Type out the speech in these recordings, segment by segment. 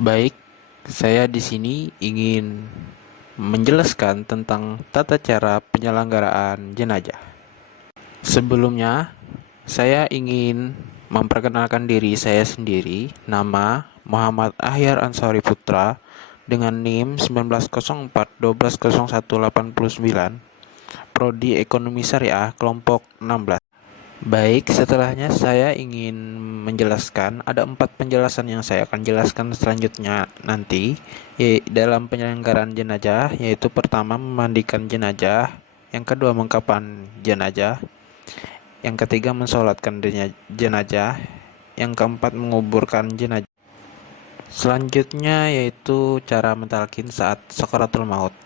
Baik, saya di sini ingin menjelaskan tentang tata cara penyelenggaraan jenazah. Sebelumnya, saya ingin memperkenalkan diri saya sendiri. Nama Muhammad Ahyar Ansari Putra dengan NIM 1904 120189, Prodi Ekonomi Syariah kelompok 16. Baik, setelahnya saya ingin menjelaskan, ada 4 penjelasan yang saya akan jelaskan selanjutnya nanti dalam penyelenggaraan jenazah, yaitu pertama memandikan jenazah, yang kedua mengkapan jenazah, yang ketiga mensolatkan jenazah, yang keempat menguburkan jenazah. Selanjutnya yaitu cara mentalkin saat sakaratul maut.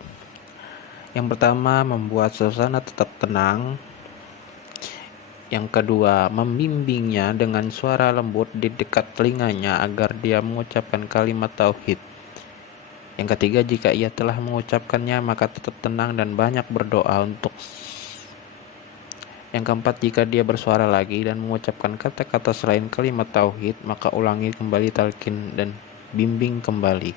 Yang pertama membuat suasana tetap tenang. Yang kedua, membimbingnya dengan suara lembut di dekat telinganya agar dia mengucapkan kalimat tauhid. Yang ketiga, jika ia telah mengucapkannya, maka tetap tenang dan banyak berdoa untuk. Yang keempat, jika dia bersuara lagi dan mengucapkan kata-kata selain kalimat tauhid, maka ulangi kembali talqin dan bimbing kembali.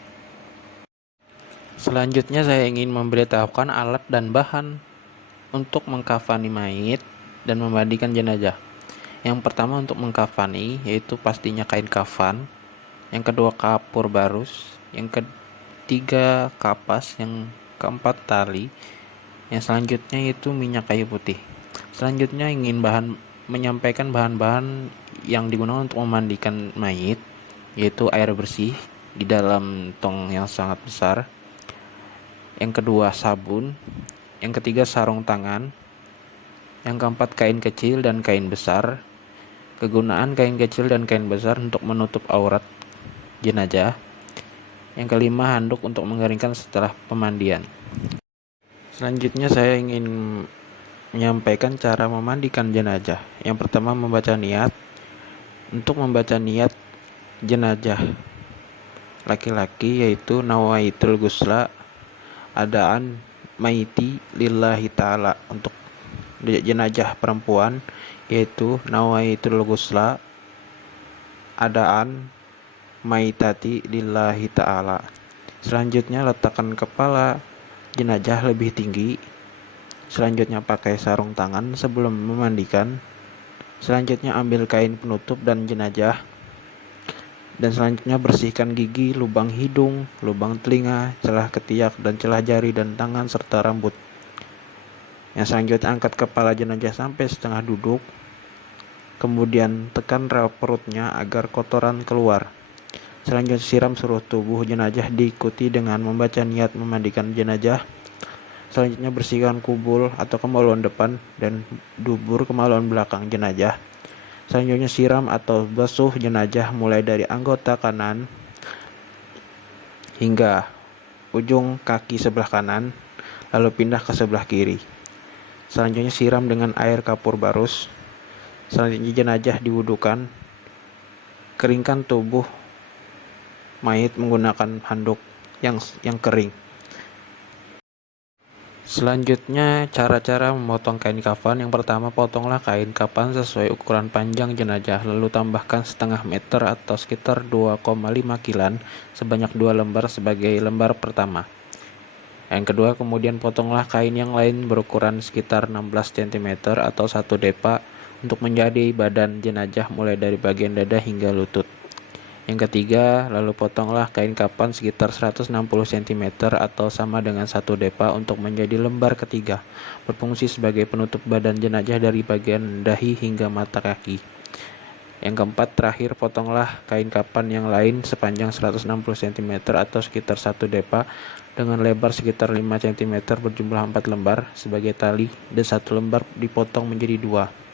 Selanjutnya saya ingin memberitahukan alat dan bahan untuk mengkafani mayit dan memandikan jenazah. Yang pertama untuk mengkafani, yaitu pastinya kain kafan. Yang kedua kapur barus. Yang ketiga kapas. Yang keempat tali. Yang selanjutnya itu minyak kayu putih. Selanjutnya ingin menyampaikan bahan-bahan yang digunakan untuk memandikan mayit, yaitu air bersih di dalam tong yang sangat besar. Yang kedua sabun. Yang ketiga sarung tangan. Yang keempat kain kecil dan kain besar. Kegunaan kain kecil dan kain besar untuk menutup aurat jenazah. Yang kelima, handuk untuk mengeringkan setelah pemandian. Selanjutnya saya ingin menyampaikan cara memandikan jenazah. Yang pertama membaca niat. Untuk membaca niat jenazah laki-laki yaitu nawaitul gusla adaan maiti lillahi ta'ala. Untuk jenazah perempuan yaitu nawaitul gusla adaan maitati lillahi ta'ala. Selanjutnya letakkan kepala jenazah lebih tinggi. Selanjutnya pakai sarung tangan sebelum memandikan. Selanjutnya ambil kain penutup dan jenazah. Dan selanjutnya bersihkan gigi, lubang hidung, lubang telinga, celah ketiak dan celah jari dan tangan serta rambut. Yang selanjutnya angkat kepala jenazah sampai setengah duduk. Kemudian tekan rel perutnya agar kotoran keluar. Selanjutnya siram seluruh tubuh jenazah diikuti dengan membaca niat memandikan jenazah. Selanjutnya bersihkan kubul atau kemaluan depan dan dubur kemaluan belakang jenazah. Selanjutnya siram atau basuh jenazah mulai dari anggota kanan hingga ujung kaki sebelah kanan, lalu pindah ke sebelah kiri. Selanjutnya siram dengan air kapur barus. Selanjutnya jenazah diwudukan. Keringkan tubuh mayit menggunakan handuk yang kering. Selanjutnya cara-cara memotong kain kafan. Yang pertama, potonglah kain kafan sesuai ukuran panjang jenazah, lalu tambahkan setengah meter atau sekitar 2,5 kilan sebanyak 2 lembar sebagai lembar pertama. Yang kedua, kemudian potonglah kain yang lain berukuran sekitar 16 cm atau 1 depa untuk menjadi badan jenazah mulai dari bagian dada hingga lutut. Yang ketiga, lalu potonglah kain kafan sekitar 160 cm atau sama dengan 1 depa untuk menjadi lembar ketiga, berfungsi sebagai penutup badan jenazah dari bagian dahi hingga mata kaki. Yang keempat, terakhir potonglah kain kafan yang lain sepanjang 160 cm atau sekitar 1 depa dengan lebar sekitar 5 cm berjumlah 4 lembar sebagai tali dan 1 lembar dipotong menjadi 2.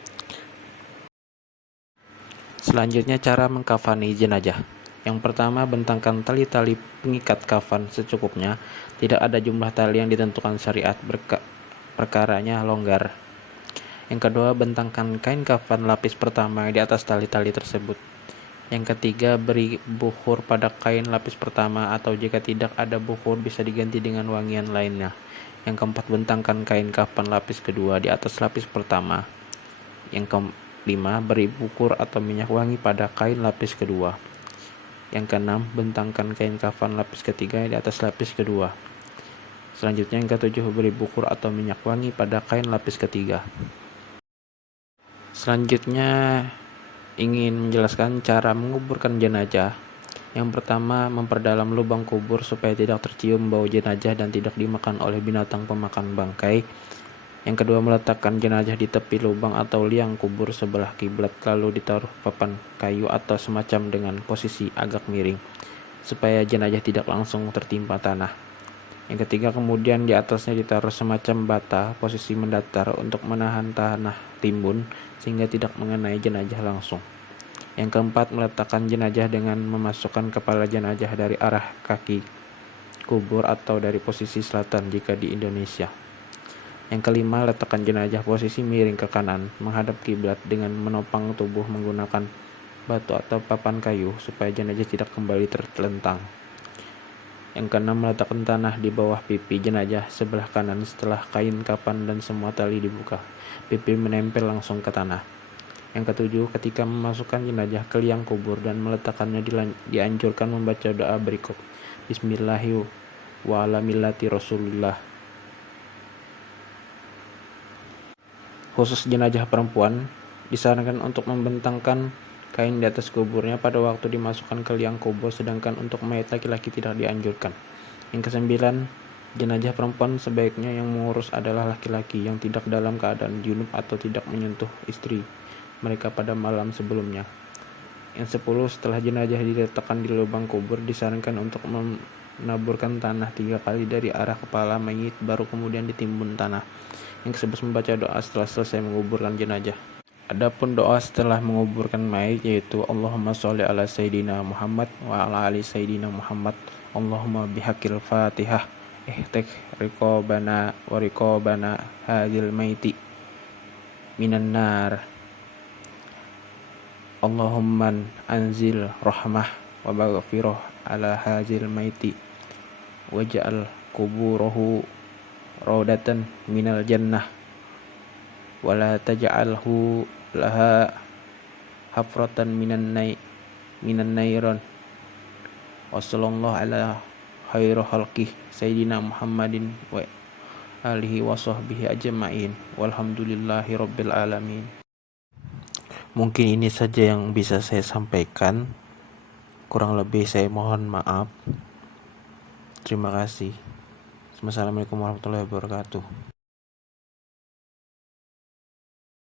Selanjutnya cara mengkafani jenazah. Yang pertama, bentangkan tali-tali pengikat kafan secukupnya. Tidak ada jumlah tali yang ditentukan syariat, perkaranya longgar. Yang kedua, bentangkan kain kafan lapis pertama di atas tali-tali tersebut. Yang ketiga, beri bukhur pada kain lapis pertama atau jika tidak ada bukhur bisa diganti dengan wangian lainnya. Yang keempat, bentangkan kain kafan lapis kedua di atas lapis pertama. Yang kelima, beri bukur atau minyak wangi pada kain lapis kedua. Yang keenam, bentangkan kain kafan lapis ketiga di atas lapis kedua. Selanjutnya yang ketujuh, beri bukur atau minyak wangi pada kain lapis ketiga. Selanjutnya ingin menjelaskan cara menguburkan jenazah. Yang pertama, memperdalam lubang kubur supaya tidak tercium bau jenazah dan tidak dimakan oleh binatang pemakan bangkai. Yang kedua, meletakkan jenazah di tepi lubang atau liang kubur sebelah kiblat, lalu ditaruh papan kayu atau semacam dengan posisi agak miring, supaya jenazah tidak langsung tertimpa tanah. Yang ketiga, kemudian di atasnya ditaruh semacam bata, posisi mendatar untuk menahan tanah timbun, sehingga tidak mengenai jenazah langsung. Yang keempat, meletakkan jenazah dengan memasukkan kepala jenazah dari arah kaki kubur atau dari posisi selatan jika di Indonesia. Yang kelima, letakkan jenazah posisi miring ke kanan menghadap kiblat dengan menopang tubuh menggunakan batu atau papan kayu supaya jenazah tidak kembali tertelentang. Yang keenam, meletakkan tanah di bawah pipi jenazah sebelah kanan setelah kain kapan dan semua tali dibuka. Pipi menempel langsung ke tanah. Yang ketujuh, ketika memasukkan jenazah ke liang kubur dan meletakkannya dianjurkan membaca doa berikut. Bismillahirrahmanirrahim wa ala millati Rasulillah. Khusus jenazah perempuan, disarankan untuk membentangkan kain di atas kuburnya pada waktu dimasukkan ke liang kubur, sedangkan untuk mayat laki-laki tidak dianjurkan. Yang kesembilan, jenazah perempuan sebaiknya yang mengurus adalah laki-laki yang tidak dalam keadaan junub atau tidak menyentuh istri mereka pada malam sebelumnya. Yang 10, setelah jenazah diletakkan di lubang kubur, disarankan untuk menaburkan tanah 3 kali dari arah kepala mayit, baru kemudian ditimbun tanah. Yang ke-11, membaca doa setelah selesai menguburkan jenazah. Adapun doa setelah menguburkan mayit yaitu Allahumma sholli ala Sayyidina Muhammad wa ala ali Sayyidina Muhammad, Allahumma bihaqil Fatihah ihtik riqobana wa riqobana hadil maiti minan nar, Allahumma anzil rahmah wa baghfirah ala hazil maiti waj'al kuburuhu raudatan minal jannah wala taj'alhu laha hafratan minan nairon. Wassallallahu ala khairu khalqih Sayyidina Muhammadin wa alihi wa sahbihi ajma'in walhamdulillahi rabbil alamin. Mungkin ini saja yang bisa saya sampaikan. Kurang lebih saya mohon maaf. Terima kasih. Wassalamualaikum warahmatullahi wabarakatuh.